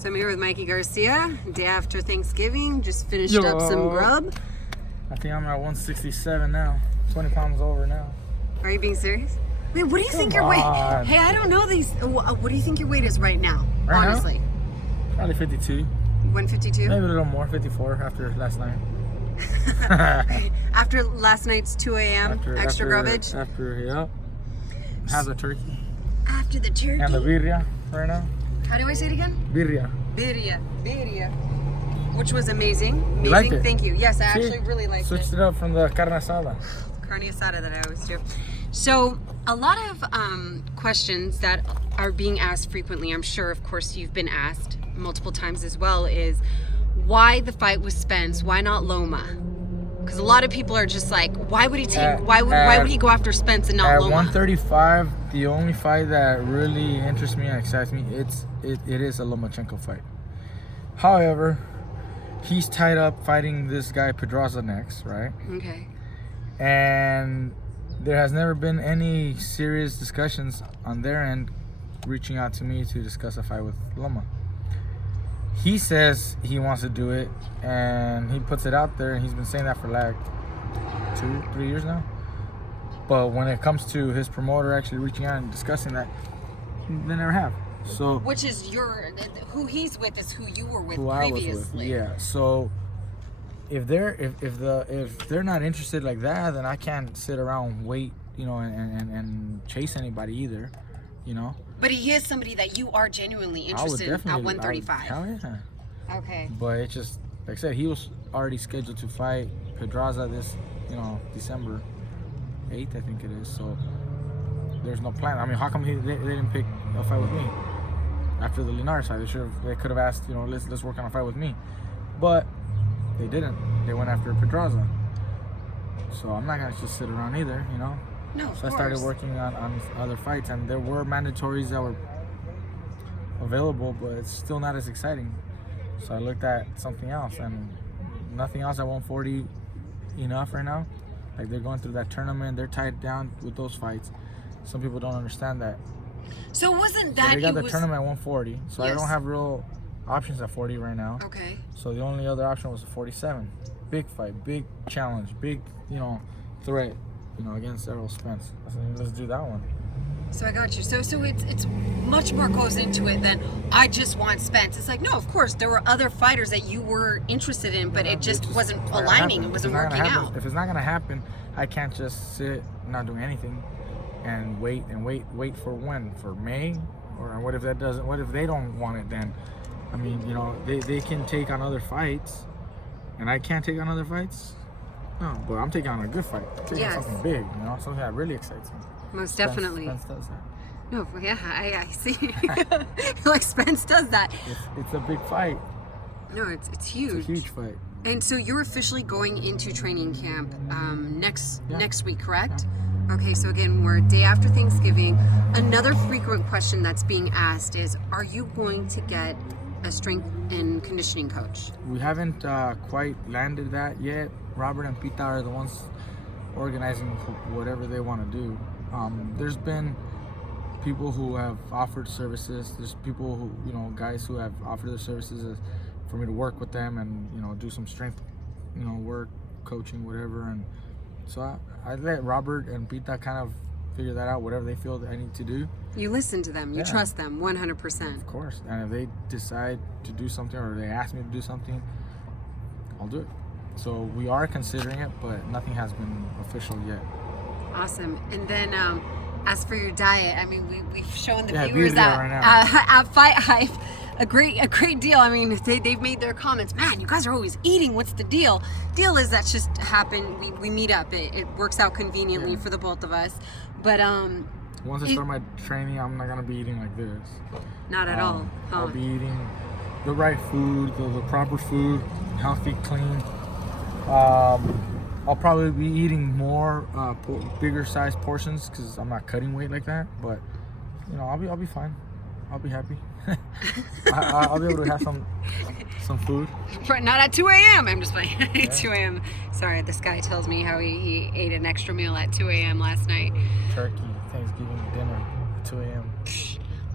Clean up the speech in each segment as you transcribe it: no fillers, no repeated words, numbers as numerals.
So I'm here with Mikey Garcia, day after Thanksgiving. Just finished up some grub. I think I'm at 167 now. 20 pounds over now. Are you being serious? Wait, what do you think your weight? Hey, I don't know these. What do you think your weight is right now? Right honestly. Now? Probably 52. 152? Maybe a little more, 54 after last night. After last night's 2 a.m. extra grubbage? After, how's the turkey? After the turkey. And the birria right now. How do I say it again? Birria. Birria. Which was amazing. You liked it? Thank you. Yes, I actually really liked it. Switched it up from the carne asada. Carne asada that I always do. So a lot of questions that are being asked frequently, I'm sure of course you've been asked multiple times as well, is why the fight with Spence? Why not Loma? Because a lot of people are just like, why would he why would he go after Spence and not Loma? At 135, the only fight that really interests me and excites me, it is a Lomachenko fight. However, he's tied up fighting this guy Pedraza next, right? Okay. And there has never been any serious discussions on their end reaching out to me to discuss a fight with Loma. He says he wants to do it, and he puts it out there, and he's been saying that for like 2-3 years now. But when it comes to his promoter actually reaching out and discussing that, they never have. So which is who he's with is who you were with who previously. I was with. Yeah. So if they're not interested like that, then I can't sit around wait, and chase anybody either, But he is somebody that you are genuinely interested in at 135. Hell yeah. Okay. But it's just, like I said, he was already scheduled to fight Pedraza this, December 8th, I think it is. So there's no plan. I mean, how come they didn't pick a fight with me after the Linares fight? They could have asked, let's work on a fight with me, but they didn't. They went after Pedraza. So I'm not gonna just sit around either, No, So I started working on other fights, and there were mandatories that were available, but it's still not as exciting. So I looked at something else, and nothing else at 140 enough right now. Like, they're going through that tournament, they're tied down with those fights. Some people don't understand that. So wasn't that they got the tournament at 140, so yes. I don't have real options at 40 right now. Okay. So the only other option was 47. Big fight, big challenge, big, threat. Against Errol Spence. I said, let's do that one. So I got you. So it's much more goes into it than I just want Spence. It's like, no, of course there were other fighters that you were interested in, but it just wasn't aligning. It wasn't working out. If it's not gonna happen, I can't just sit not doing anything and wait for when? For May? Or what if that doesn't? What if they don't want it then? I mean, they can take on other fights, and I can't take on other fights. No, but I'm taking on a good fight. I'm taking on something big, something that really excites me. Most definitely. Spence does that. No, yeah, I see. Like Spence does that. It's a big fight. No, it's huge. It's a huge fight. And so you're officially going into training camp next week, correct? Yeah. Okay, so again, we're a day after Thanksgiving. Another frequent question that's being asked is, are you going to get a strength and conditioning coach? We haven't quite landed that yet. Robert and Pita are the ones organizing whatever they want to do. There's been people who have offered services. There's people who, guys who have offered their services for me to work with them and, do some strength, work, coaching, whatever. And so I let Robert and Pita kind of figure that out, whatever they feel that I need to do. You listen to them. You trust them 100%. Of course. And if they decide to do something or they ask me to do something, I'll do it. So we are considering it, but nothing has been official yet. Awesome. And then as for your diet, I mean, we've shown the viewers right that at Fight Hype a great deal. I mean, they've made their comments. Man, you guys are always eating. What's the deal? Deal is that's just happened. We meet up. It works out conveniently for the both of us. But once I start my training, I'm not gonna be eating like this. Not at all. I'll be eating the right food, the proper food, healthy, clean. I'll probably be eating more bigger size portions because I'm not cutting weight like that. But I'll be fine. I'll be happy. I'll be able to have some food. Not at 2 a.m. I'm just playing. 2 a.m. Sorry, this guy tells me how he ate an extra meal at 2 a.m. last night. Turkey, Thanksgiving dinner at 2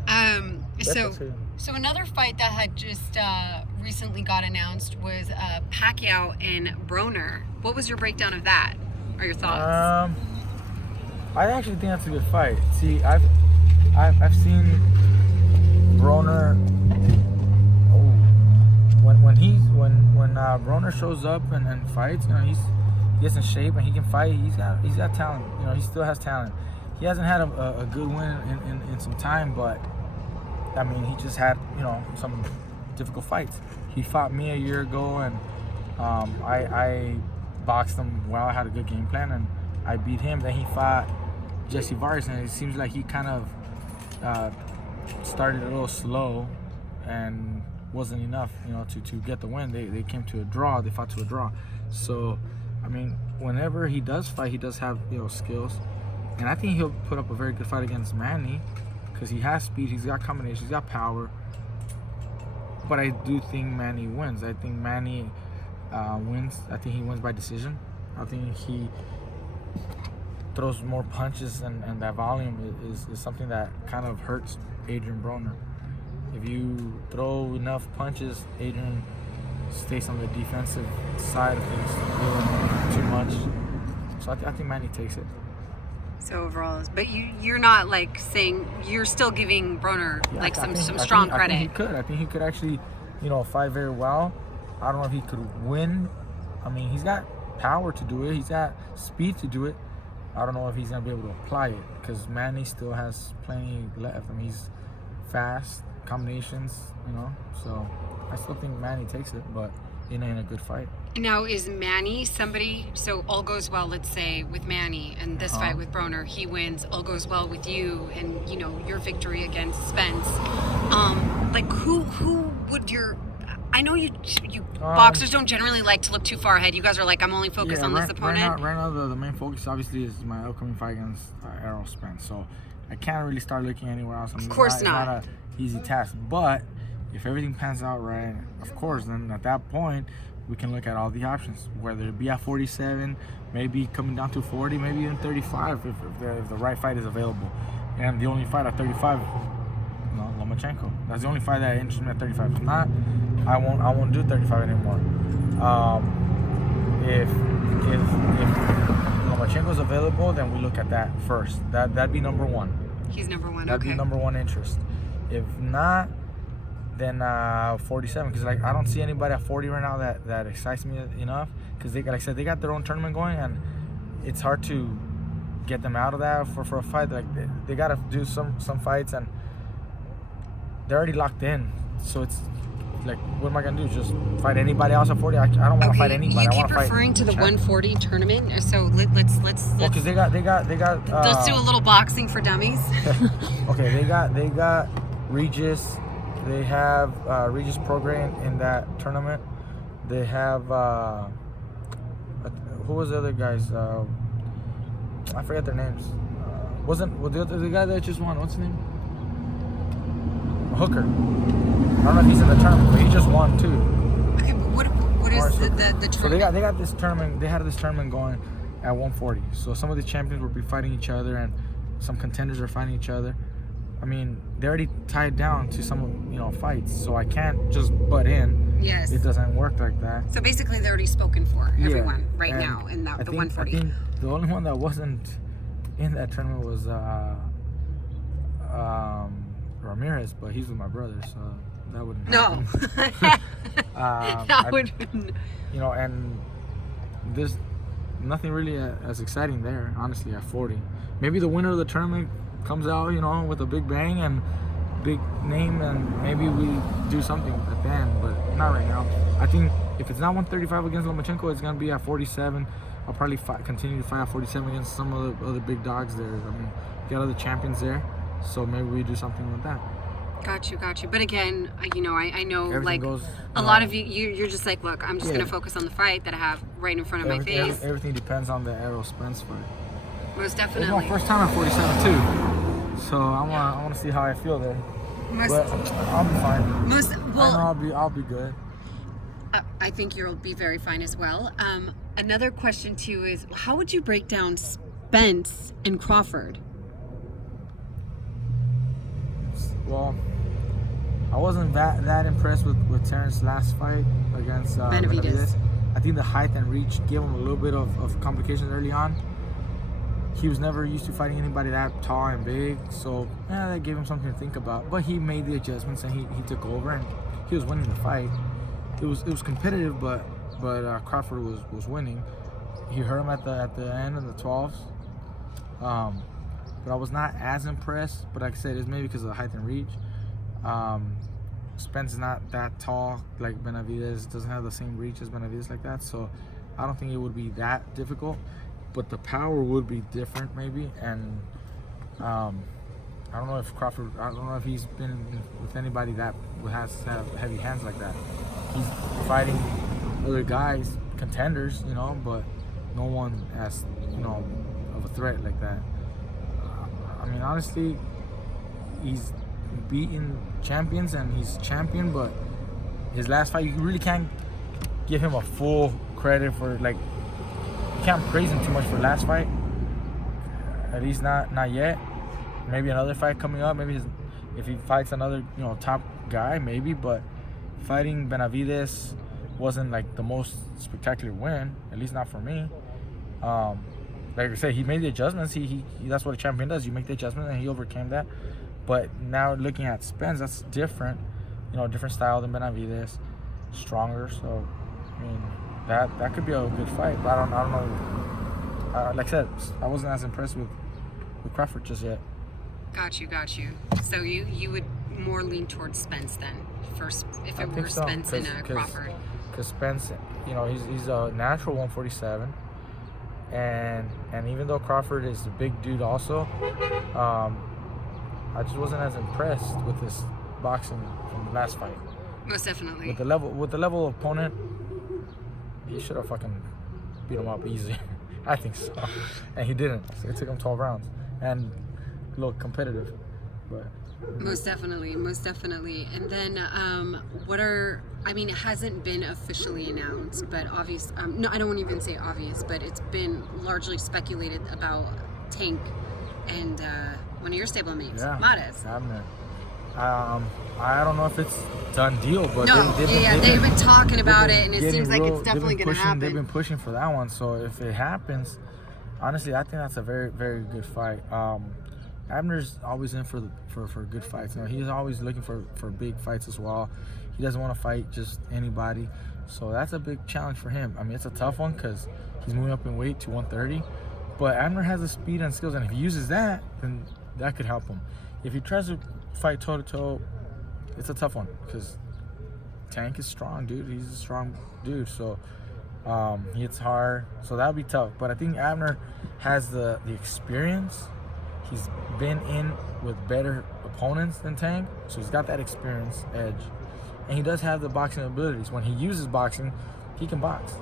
a.m. So another fight that had just recently got announced was Pacquiao and Broner. What was your breakdown of that, or your thoughts? I actually think that's a good fight. See, I've seen Broner. When Broner shows up and fights, he gets in shape and he can fight. He's got talent. He still has talent. He hasn't had a good win in some time, but I mean, he just had some difficult fights. He fought me a year ago, and I boxed him well. I had a good game plan, and I beat him. Then he fought Jesse Vargas, and it seems like he kind of started a little slow and wasn't enough, to get the win. They came to a draw. They fought to a draw. So, I mean, whenever he does fight, he does have skills, and I think he'll put up a very good fight against Manny because he has speed. He's got combinations. He's got power. But I do think Manny wins. I think Manny wins. I think he wins by decision. I think he throws more punches, and that volume is something that kind of hurts Adrian Broner. If you throw enough punches, Adrian stays on the defensive side of things too much. So I think Manny takes it. So overall, but you're not like saying, you're still giving Broner some strong credit. I think he could actually, fight very well. I don't know if he could win. I mean, he's got power to do it. He's got speed to do it. I don't know if he's gonna be able to apply it because Manny still has plenty left. I mean, he's fast, combinations, So I still think Manny takes it, but in a good fight. Now, is Manny somebody, so all goes well, let's say, with Manny, and this fight with Broner, he wins, all goes well with you, and, your victory against Spence. Who would I know you boxers don't generally like to look too far ahead. You guys are like, I'm only focused on this opponent. Right now, the main focus, obviously, is my upcoming fight against Errol Spence. So I can't really start looking anywhere else. Of course not. It's not an easy task. But if everything pans out right, of course, then at that point, we can look at all the options, whether it be at 47, maybe coming down to 40, maybe even 35 if the right fight is available. And the only fight at 35, Lomachenko. That's the only fight that interests me at 35. If not, I won't do 35 anymore. If Lomachenko's available, then we look at that first. That'd be number one. He's number one. That'd be number one interest. If not, then 47, because I don't see anybody at 40 right now that excites me enough, because they got their own tournament going, and it's hard to get them out of that for a fight. Like they got to do some fights, and they're already locked in. So it's like, what am I gonna do? Just fight anybody else at 40? I don't want to fight anybody. You keep referring to the 140 tournament, so let's. Well, because they got. Let's do a little boxing for dummies. Okay, they got Regis. They have Regis Prograis in that tournament. They have who was the other guys? I forget their names. The guy that just won? What's his name? Hooker. I don't know if he's in the tournament, but he just won too. Okay, but what is the tournament? So they got this tournament. They had this tournament going at 140. So some of the champions will be fighting each other, and some contenders are fighting each other. I mean, they're already tied down to some fights, so I can't just butt in. Yes. It doesn't work like that. So basically, they're already spoken for, everyone, right now, in the 140. I think the only one that wasn't in that tournament was Ramirez, but he's with my brother, so that wouldn't happen. No. That would. And there's nothing really as exciting there, honestly, at 40. Maybe the winner of the tournament comes out, with a big bang and big name, and maybe we do something at the end, but not right now. I think if it's not 135 against Lomachenko, it's going to be at 47. I'll probably continue to fight at 47 against some of the other big dogs there. I mean, you got other champions there, so maybe we do something with that. Got you. But again, I know, everything like, goes, a lot of you're just like, look, I'm just going to focus on the fight that I have right in front of my face. Everything depends on the Errol Spence fight. Most definitely. It's my first time at 47 too, so I want to see how I feel there. But I'll be fine. I know I'll be good. I think you'll be very fine as well. Another question too is, how would you break down Spence and Crawford? Well, I wasn't that impressed with Terrence's last fight against Benavidez. I think the height and reach gave him a little bit of complications early on. He was never used to fighting anybody that tall and big, so that gave him something to think about. But he made the adjustments and he took over, and he was winning the fight. It was competitive, but Crawford was winning. He hurt him at the end of the 12s. But I was not as impressed. But like I said, it's maybe because of the height and reach. Spence is not that tall like Benavidez. Doesn't have the same reach as Benavidez like that. So I don't think it would be that difficult. But the power would be different maybe. And I don't know if Crawford. I don't know if he's been with anybody that has to have heavy hands like that. He's fighting other guys, contenders, but no one as of a threat like that. I mean, honestly, he's beaten champions and he's champion, but his last fight, you really can't give him a full credit for, like, you can't praise him too much for last fight. At least not yet. Maybe another fight coming up. Maybe if he fights another top guy, maybe. But fighting Benavidez wasn't like the most spectacular win, at least not for me. Like I said, he made the adjustments. He that's what a champion does. You make the adjustments, and he overcame that. But now looking at Spence, that's different. Different style than Benavidez, stronger. So I mean, that could be a good fight. But I don't know. Like I said, I wasn't as impressed with Crawford just yet. Got you. So you would more lean towards Spence then, first if it were Spence and Crawford. Because Spence, he's a natural 147, and even though Crawford is a big dude also, I just wasn't as impressed with his boxing from the last fight. Most definitely. With the level of opponent, he should have fucking beat him up easy. I think so, and he didn't. So it took him 12 rounds and look competitive, but. Most definitely. And then, it hasn't been officially announced, but obvious. No, I don't want to even say obvious, but it's been largely speculated about Tank and one of your stablemates, Mares. Abner. I don't know if it's done deal, but they've been talking about it, and it seems like it's definitely going to happen. They've been pushing for that one, so if it happens, honestly, I think that's a very, very good fight. Abner's always in for good fights. He's always looking for big fights as well. He doesn't want to fight just anybody, so that's a big challenge for him. I mean, it's a tough one because he's moving up in weight to 130, but Abner has the speed and skills, and if he uses that, then that could help him. If he tries to fight toe to toe, it's a tough one because Tank is strong, dude. He's a strong dude, so he hits hard, so that would be tough. But I think Abner has the experience. He's been in with better opponents than Tank, so he's got that experience edge. And he does have the boxing abilities. When he uses boxing, he can box.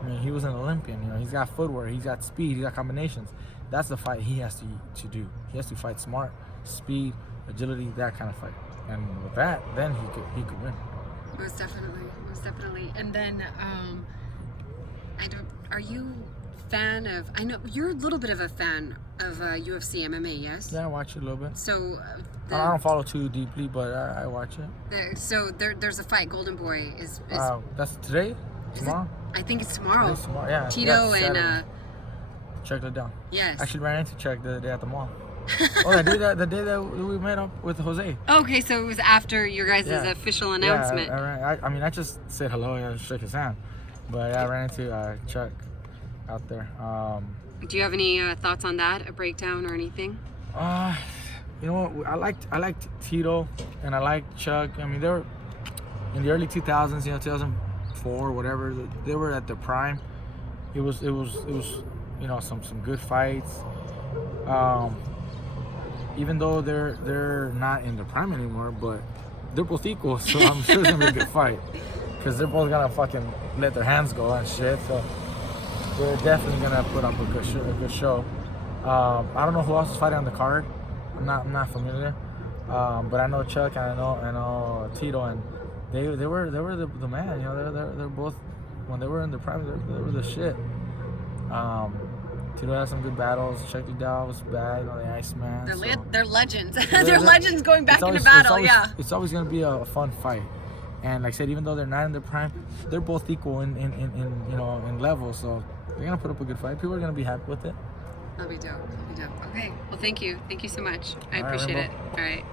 I mean, he was an Olympian. He's got footwork, he's got speed, he's got combinations. That's the fight he has to do. He has to fight smart, speed, agility, that kind of fight. And with that, then he could win. Most definitely. And then, are you fan of? I know you're a little bit of a fan of UFC MMA, yes? Yeah, I watch it a little bit. So I don't follow too deeply, but I watch it. There's a fight. Golden Boy is that's today? Tomorrow? I think it's tomorrow. It's tomorrow, yeah. Tito and Chuck it down. Yes. I actually ran into Chuck the other day at the mall. The day that we met up with Jose. Okay, so it was after your guys' official announcement. Yeah, I just said hello and shook his hand, but I ran into Chuck out there. Do you have any thoughts on that? A breakdown or anything? You know what? I liked Tito and I liked Chuck. I mean, they were in the early 2000s, 2004, whatever. They were at their prime. It was some good fights. Even though they're not in the prime anymore, but they're both equal, so I'm sure it's gonna be a good fight because they're both gonna fucking let their hands go and shit. So they're definitely gonna put up a good show. I don't know who else is fighting on the card. I'm not familiar, but I know Chuck and I know Tito, and they were the man. They're both, when they were in the prime, they were the shit. Tito has some good battles. Chucky Dow was bad on the Iceman. They're legends. Yeah, They're legends going back into it's battle. always, Yeah. It's always gonna be a fun fight. And like I said, even though they're not in their prime, they're both equal in in level. So they're gonna put up a good fight. People are gonna be happy with it. That'll be dope. Okay. Well, thank you. Thank you so much. I All right, appreciate Rainbow. it. All right.